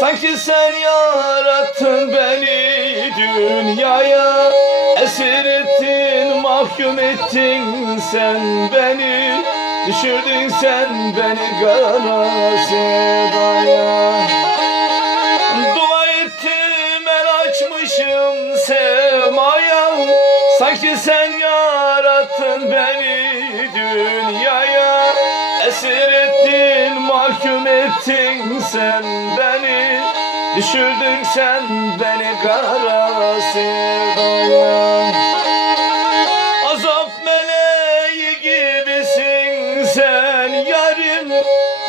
Sanki sen yarattın beni dünyaya. Esir ettin, mahkum ettin sen beni. Düşürdün sen beni kara sevdaya Dua ettim el açmışım semaya. Sanki sen yarattın beni dünyaya. Esir ettin ettin sen beni Düşürdün sen beni kara sevdaya. Azap meleği gibisin sen yarim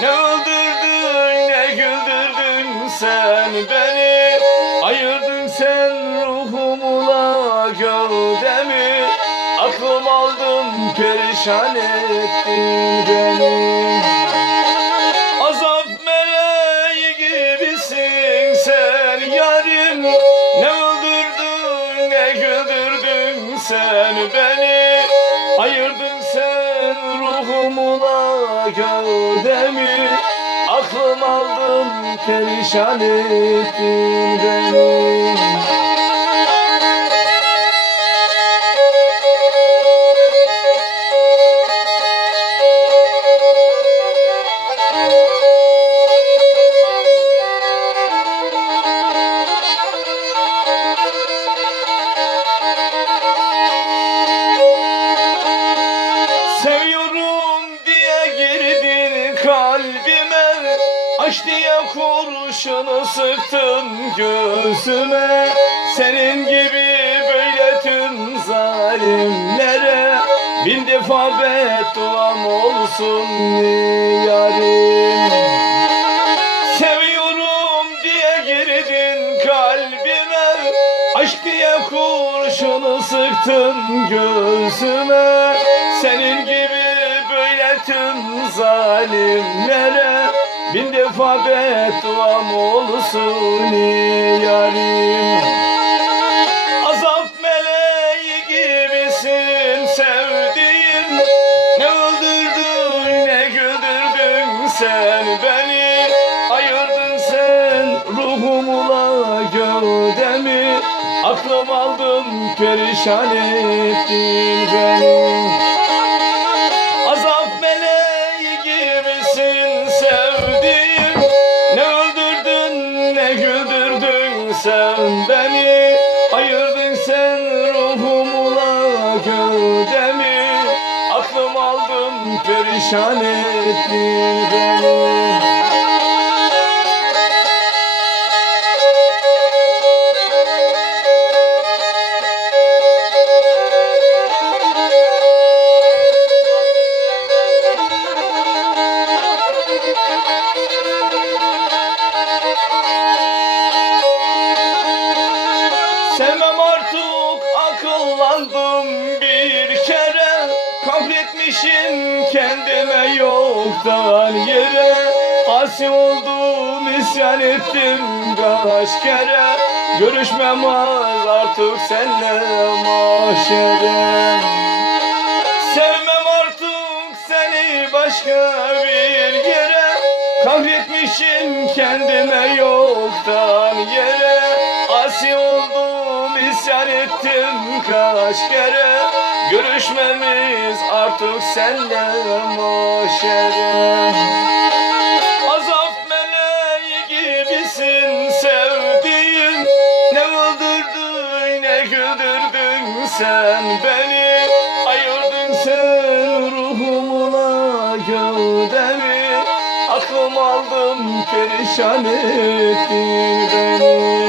Ne öldürdün ne güldürdün sen beni? Ayırdın sen ruhumla gövdemi Aklım aldın perişan ettin beni sen beni Ayırdın sen ruhumla gövdemi. Aklım aldın perişan ettin beni kurşunu sıktın gözüme Senin gibi böyle tüm zalimlere. Bin defa bedduam olsun yarim. Seviyorum diye girdin kalbime Aşk diye kurşunu sıktın gözüme Senin gibi böyle tüm zalimlere Bin defa bedduam olsun yarim. Azap meleği gibisin sevdiğim. Ne öldürdün ne güldürdün sen beni. Ayırdın sen ruhumla gövdemi. Aklım aldın perişan ettin beni güldürdün sen beni Ayırdın sen ruhumla gövdemi Aklım aldın perişan ettin beni kere Kahretmişim kendime yoktan yere. Asi oldum isyan ettim kaç kere. Görüşmem az artık senle mahşere. Sevmem artık seni başka bir yere. Kahretmişim kendime yoktan yere. Asi oldum isyan ettim kaç kere Görüşmemiz artık senle mahşere Azap meleği gibisin sevdiğim Ne öldürdün ne güldürdün sen beni. Ayırdın sen ruhumla gövdemi Aklım aldım perişan ettin beni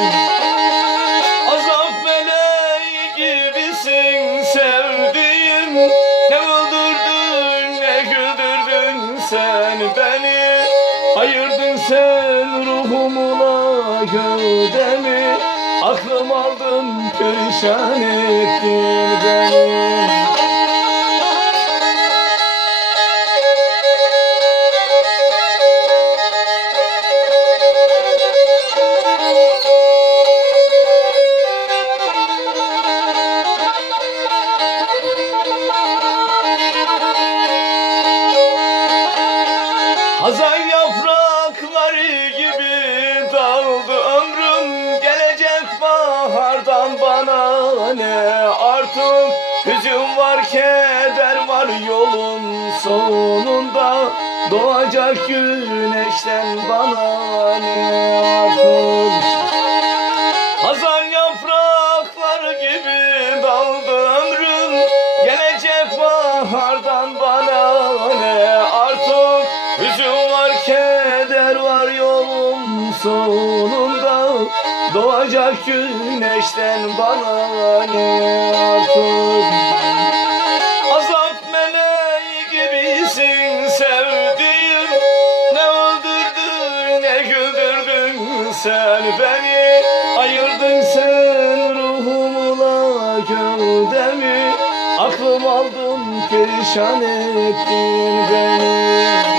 perişan ettin beni sonunda Doğacak güneşten bana ne artık Hazan yaprakları gibi daldı ömrüm Gelecek bahardan bana ne artık? Hüzün var keder var yolum sonunda Doğacak güneşten bana ne artık beni Ayırdın sen ruhumla gövdemi. Aklım aldın perişan ettin beni